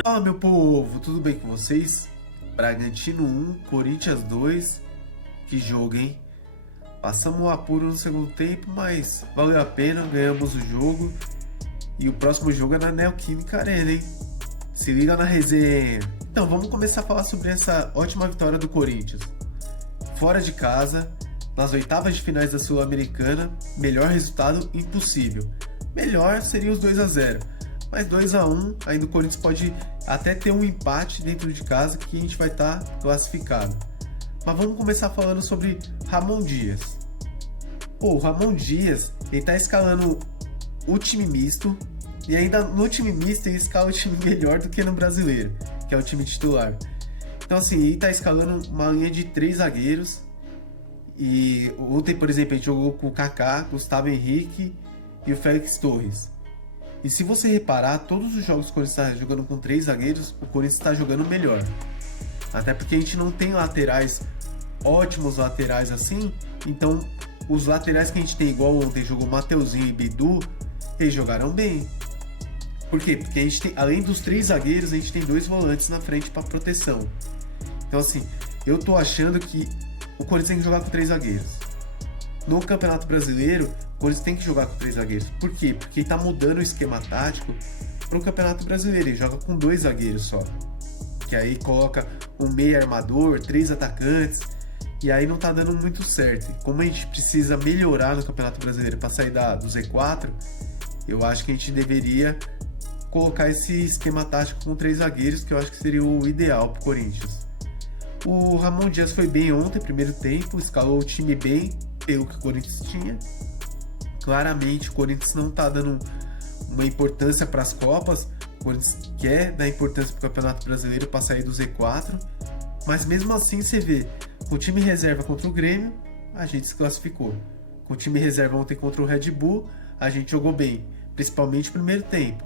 Fala, meu povo, tudo bem com vocês? Bragantino 1, Corinthians 2. Que jogo, hein? Passamos o apuro no segundo tempo, mas valeu a pena, ganhamos o jogo. E o próximo jogo é na Neoquímica Arena, hein? Se liga na resenha. Então, vamos começar a falar sobre essa ótima vitória do Corinthians. Fora de casa, nas oitavas de finais da Sul-Americana, melhor resultado impossível. Melhor seria os 2-0. Mas 2-1, ainda o Corinthians pode até ter um empate dentro de casa que a gente vai estar classificado. Mas vamos começar falando sobre Ramon Dias. O Ramon Dias, ele tá escalando o time misto, e ainda no time misto ele escala o time melhor do que no brasileiro, que é o time titular. Então assim, ele tá escalando uma linha de 3 zagueiros, e ontem, por exemplo, a gente jogou com o Kaká, Gustavo Henrique e o Félix Torres. E se você reparar, todos os jogos que o Corinthians está jogando com 3 zagueiros, o Corinthians está jogando melhor. Até porque a gente não tem laterais, ótimos laterais assim. Então, os laterais que a gente tem, igual ontem jogou Mateuzinho e Bidu, eles jogaram bem. Por quê? Porque a gente tem, além dos 3 zagueiros, a gente tem 2 volantes na frente para proteção. Então assim, eu tô achando que o Corinthians tem que jogar com 3 zagueiros. No Campeonato Brasileiro, o Corinthians tem que jogar com 3 zagueiros. Por quê? Porque ele tá mudando o esquema tático pro Campeonato Brasileiro. Ele joga com 2 zagueiros só. Que aí coloca um meio armador, 3 atacantes. E aí não tá dando muito certo. E como a gente precisa melhorar no Campeonato Brasileiro para sair do Z4, eu acho que a gente deveria colocar esse esquema tático com 3 zagueiros, que eu acho que seria o ideal pro Corinthians. O Ramon Dias foi bem ontem, primeiro tempo, escalou o time bem, pelo que o Corinthians tinha. Claramente o Corinthians não está dando uma importância para as Copas. O Corinthians quer dar importância para o Campeonato Brasileiro para sair do Z4, mas mesmo assim você vê, com o time reserva contra o Grêmio, a gente se classificou. Com o time reserva ontem contra o Red Bull, a gente jogou bem, principalmente no primeiro tempo.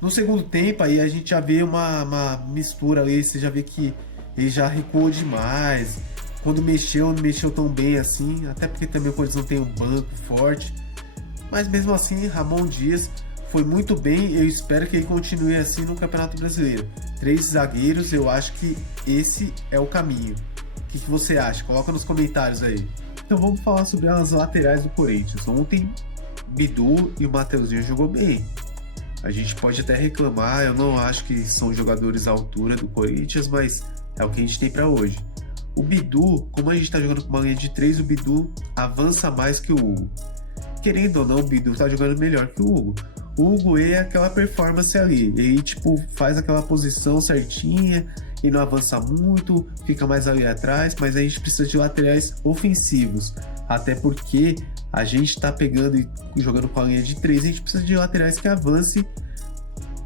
No segundo tempo aí a gente já vê uma mistura ali, você já vê que ele já recuou demais. Quando mexeu, não mexeu tão bem assim, até porque também o Corinthians não tem um banco forte. Mas mesmo assim, Ramon Dias foi muito bem, eu espero que ele continue assim no Campeonato Brasileiro. 3 zagueiros, eu acho que esse é o caminho. O que você acha? Coloca nos comentários aí. Então vamos falar sobre as laterais do Corinthians. Ontem, Bidu e o Mateuzinho jogou bem. A gente pode até reclamar, eu não acho que são jogadores à altura do Corinthians, mas é o que a gente tem para hoje. O Bidu, como a gente tá jogando com uma linha de 3, o Bidu avança mais que o Hugo. Querendo ou não, o Bidu tá jogando melhor que o Hugo. O Hugo é aquela performance ali. Ele, faz aquela posição certinha e não avança muito, fica mais ali atrás, mas a gente precisa de laterais ofensivos. Até porque a gente tá pegando e jogando com a linha de 3, a gente precisa de laterais que avance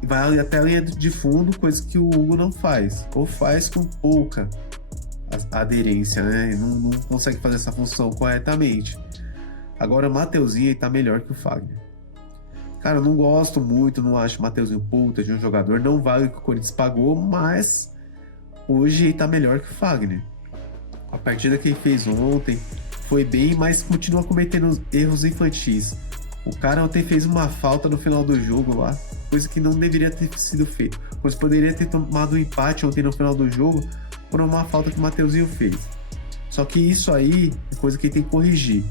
e vai ali até a linha de fundo, coisa que o Hugo não faz. Ou faz com pouca aderência, né? Não consegue fazer essa função corretamente. Agora o Mateuzinho tá melhor que o Fagner. Cara, eu não gosto muito, não acho o Mateuzinho puta de um jogador, não vale o que o Corinthians pagou, mas hoje ele tá melhor que o Fagner. A partida que ele fez ontem foi bem, mas continua cometendo erros infantis. O cara ontem fez uma falta no final do jogo lá, coisa que não deveria ter sido feita. Pois poderia ter tomado um empate ontem no final do jogo por uma falta que o Mateuzinho fez. Só que isso aí é coisa que ele tem que corrigir.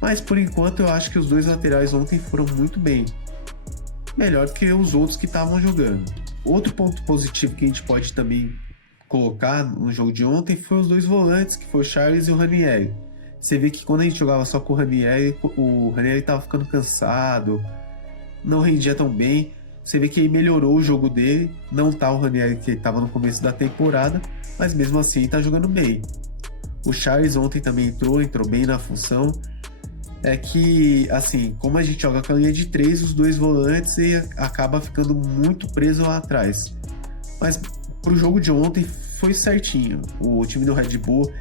Mas por enquanto eu acho que os 2 laterais ontem foram muito bem. Melhor que os outros que estavam jogando. Outro ponto positivo que a gente pode também colocar no jogo de ontem foi os 2 volantes, que foi o Charles e o Ranieri. Você vê que quando a gente jogava só com o Ranieri estava ficando cansado, não rendia tão bem. Você vê que ele melhorou o jogo dele, não tá o Ranieri que estava no começo da temporada, mas mesmo assim ele tá jogando bem. O Charles ontem também entrou bem na função. É que, assim, como a gente joga com a linha de 3, os 2 volantes e acaba ficando muito preso lá atrás. Mas pro jogo de ontem foi certinho. O time do Red Bull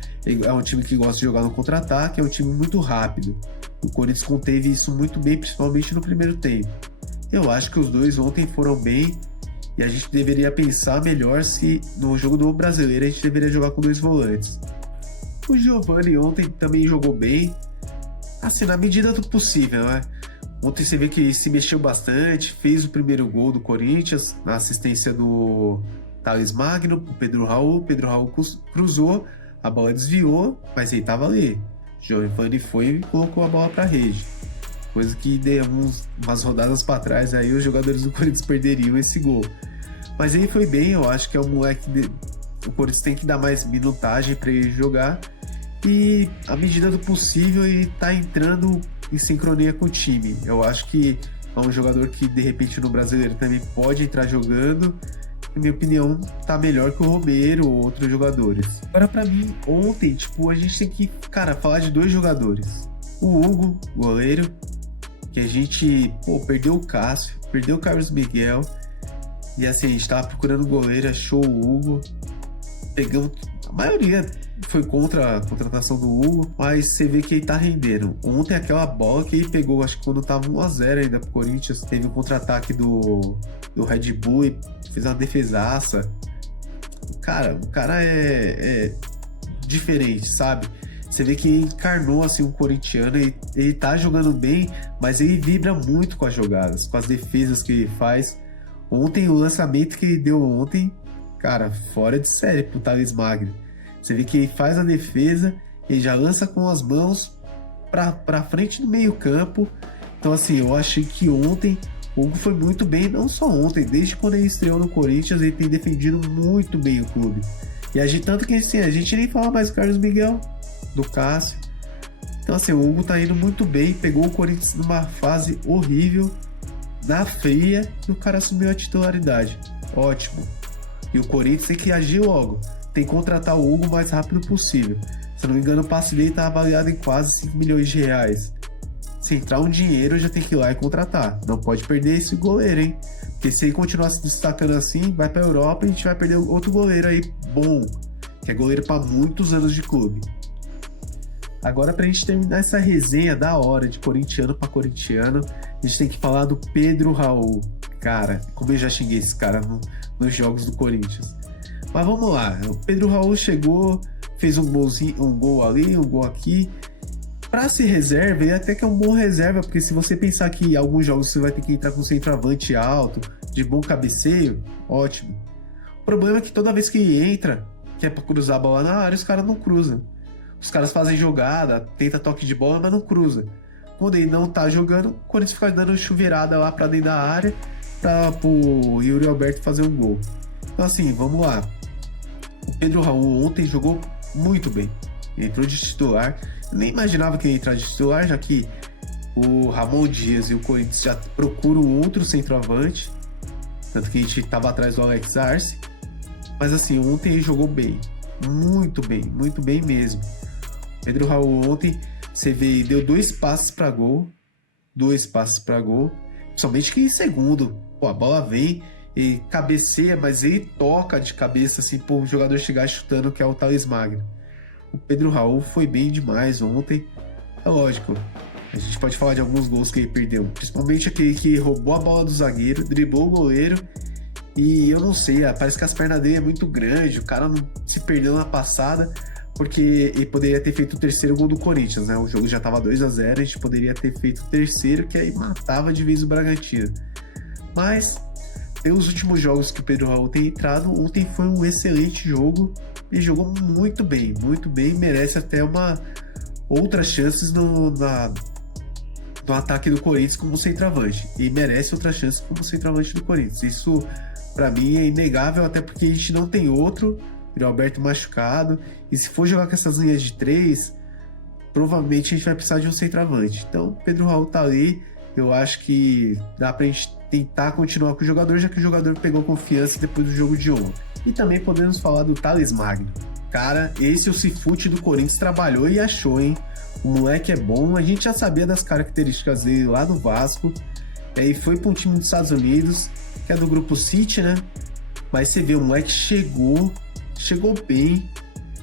é um time que gosta de jogar no contra-ataque, é um time muito rápido. O Corinthians conteve isso muito bem, principalmente no primeiro tempo. Eu acho que os 2 ontem foram bem e a gente deveria pensar melhor se no jogo do Brasileiro a gente deveria jogar com 2 volantes. O Giovani ontem também jogou bem, assim, na medida do possível, né? Ontem você vê que se mexeu bastante, fez o primeiro gol do Corinthians, na assistência do Thales Magno, o Pedro Raul. Pedro Raul cruzou, a bola desviou, mas ele tava ali. Giovani foi e colocou a bola pra rede. Coisa que deu umas rodadas para trás, aí os jogadores do Corinthians perderiam esse gol. Mas ele foi bem, eu acho que é um moleque. O Corinthians tem que dar mais minutagem para ele jogar. E, à medida do possível, ele tá entrando em sincronia com o time. Eu acho que é um jogador que, de repente, no brasileiro também pode entrar jogando. Na minha opinião, tá melhor que o Romero ou outros jogadores. Agora, para mim, ontem, tipo, a gente tem que, cara, falar de dois jogadores. O Hugo, goleiro, que a gente, perdeu o Cássio, perdeu o Carlos Miguel. E assim, a gente tava procurando goleiro, achou o Hugo. Pegamos, a maioria foi contra a contratação do Hugo, mas você vê que ele tá rendendo. Ontem aquela bola que ele pegou, acho que quando tava 1-0 ainda pro Corinthians, teve um contra-ataque do Red Bull e fez uma defesaça. Cara, o cara é diferente, sabe? Você vê que ele encarnou assim um corintiano, ele tá jogando bem, mas ele vibra muito com as jogadas, com as defesas que ele faz. Ontem, o lançamento que ele deu ontem, cara, fora de série pro Thales Magno. Você vê que ele faz a defesa, ele já lança com as mãos pra frente do meio campo. Então assim, eu achei que ontem o Hugo foi muito bem, não só ontem, desde quando ele estreou no Corinthians, ele tem defendido muito bem o clube. E tanto que assim, a gente nem fala mais do Carlos Miguel, do Cássio. Então assim, o Hugo tá indo muito bem, pegou o Corinthians numa fase horrível, na fria, e o cara assumiu a titularidade. Ótimo. E o Corinthians tem que agir logo. Tem que contratar o Hugo o mais rápido possível. Se eu não me engano, o passe dele tá avaliado em quase 5 milhões de reais. Se entrar um dinheiro, já tem que ir lá e contratar. Não pode perder esse goleiro, hein? Porque se ele continuar se destacando assim, vai pra Europa e a gente vai perder outro goleiro aí bom, que é goleiro para muitos anos de clube. Agora, pra gente terminar essa resenha da hora de corintiano para corintiano, a gente tem que falar do Pedro Raul. Cara, como eu já xinguei esse cara nos jogos do Corinthians. Mas vamos lá, o Pedro Raul chegou, fez um gol ali, um gol aqui. Pra ser reserva, ele até que é um bom reserva, porque se você pensar que em alguns jogos você vai ter que entrar com centroavante alto, de bom cabeceio, ótimo. O problema é que toda vez que ele entra, que é pra cruzar a bola na área, os caras não cruzam. Os caras fazem jogada, tenta toque de bola, mas não cruza. Quando ele não tá jogando, o Corinthians fica dando chuveirada lá pra dentro da área pro Yuri Alberto fazer um gol. Então assim, vamos lá. O Pedro Raul ontem jogou muito bem. Ele entrou de titular. Eu nem imaginava que ele ia entrar de titular, já que o Ramon Dias e o Corinthians já procuram outro centroavante. Tanto que a gente tava atrás do Alex Arce. Mas assim, ontem ele jogou bem. Muito bem mesmo. Pedro Raul ontem, você vê, deu 2 passes para gol. 2 passes para gol. Principalmente que em segundo. A bola vem, ele cabeceia, mas ele toca de cabeça assim pro jogador chegar chutando, que é o Thales Magno. O Pedro Raul foi bem demais ontem. É lógico, a gente pode falar de alguns gols que ele perdeu. Principalmente aquele que roubou a bola do zagueiro, driblou o goleiro. E eu não sei, parece que as pernas dele é muito grande. O cara não se perdeu na passada, porque ele poderia ter feito o terceiro gol do Corinthians, né? O jogo já tava 2-0, a gente poderia ter feito o terceiro, que aí matava de vez o Bragantino. Mas, pelos últimos jogos que o Pedro Raul tem entrado, ontem foi um excelente jogo. E jogou muito bem, merece até outras chances no ataque do Corinthians como centroavante. E merece outras chances como centroavante do Corinthians. Isso, pra mim, é inegável, até porque a gente não tem outro. O Alberto machucado. E se for jogar com essas linhas de 3, provavelmente a gente vai precisar de um centroavante. Então, Pedro Raul tá ali. Eu acho que dá pra gente tentar continuar com o jogador, já que o jogador pegou confiança depois do jogo de ontem. E também podemos falar do Thales Magno. Cara, esse o Cifute do Corinthians trabalhou e achou, hein? O moleque é bom, a gente já sabia das características dele lá do Vasco. E aí foi para um time dos Estados Unidos, que é do grupo City, né? Mas você vê, o moleque chegou bem,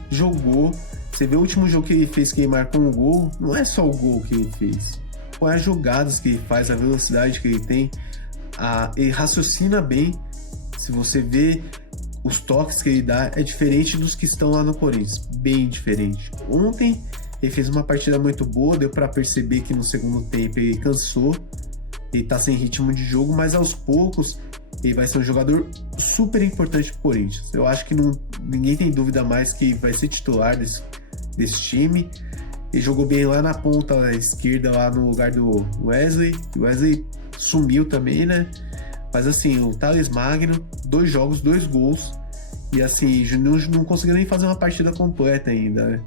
jogou. Você vê o último jogo que ele fez, que ele marcou um gol, não é só o gol que ele fez. Qual é as jogadas que ele faz, a velocidade que ele tem, ele raciocina bem. Se você vê os toques que ele dá, é diferente dos que estão lá no Corinthians, bem diferente. Ontem ele fez uma partida muito boa, deu para perceber que no segundo tempo ele cansou, ele tá sem ritmo de jogo, mas aos poucos ele vai ser um jogador super importante pro Corinthians. Eu acho que ninguém tem dúvida mais que vai ser titular desse time. Ele jogou bem lá na ponta esquerda, lá no lugar do Wesley. O Wesley sumiu também, né? Mas assim, o Thales Magno, 2 jogos, 2 gols. E assim, não conseguiu nem fazer uma partida completa ainda, né?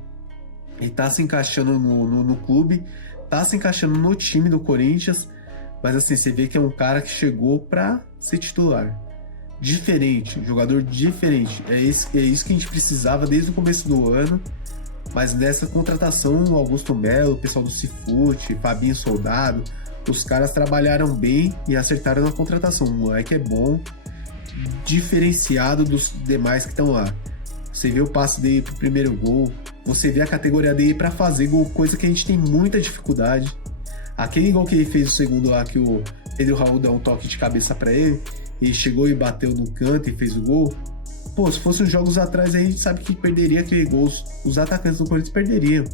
Ele tá se encaixando no clube, tá se encaixando no time do Corinthians. Mas assim, você vê que é um cara que chegou pra ser titular. Diferente, jogador diferente. É isso que a gente precisava desde o começo do ano. Mas nessa contratação, o Augusto Melo, o pessoal do Cifute, Fabinho Soldado, os caras trabalharam bem e acertaram na contratação. O moleque é bom, diferenciado dos demais que estão lá. Você vê o passe dele pro primeiro gol, você vê a categoria dele para fazer gol, coisa que a gente tem muita dificuldade. Aquele gol que ele fez o segundo lá, que o Pedro Raul deu um toque de cabeça para ele, e chegou e bateu no canto e fez o gol. Pô, se fosse uns jogos atrás aí, a gente sabe que perderia aquele gol. Os atacantes do Corinthians perderiam.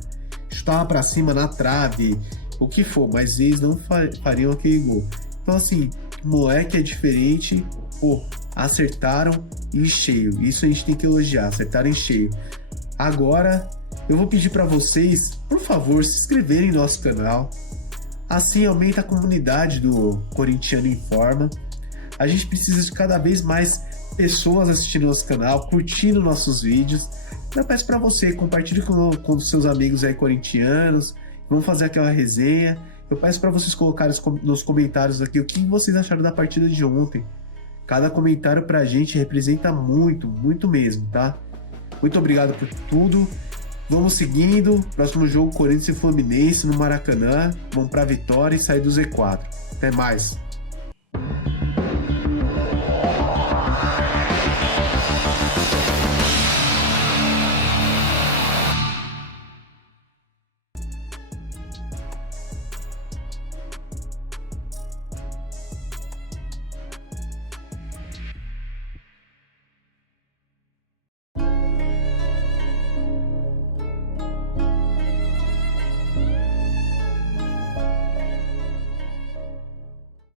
Chutava pra cima, na trave, o que for, mas eles não fariam aquele gol. Então assim, moleque é diferente, pô, acertaram em cheio. Isso a gente tem que elogiar, acertaram em cheio. Agora, eu vou pedir pra vocês, por favor, se inscreverem no nosso canal. Assim aumenta a comunidade do Corintiano em Forma. A gente precisa de cada vez mais pessoas assistindo nosso canal, curtindo nossos vídeos. Eu peço para você, compartilhe com seus amigos aí corintianos, vamos fazer aquela resenha. Eu peço para vocês colocarem nos comentários aqui o que vocês acharam da partida de ontem. Cada comentário pra gente representa muito, muito mesmo, tá? Muito obrigado por tudo. Vamos seguindo. Próximo jogo, Corinthians e Fluminense no Maracanã. Vamos pra vitória e sair do Z4. Até mais.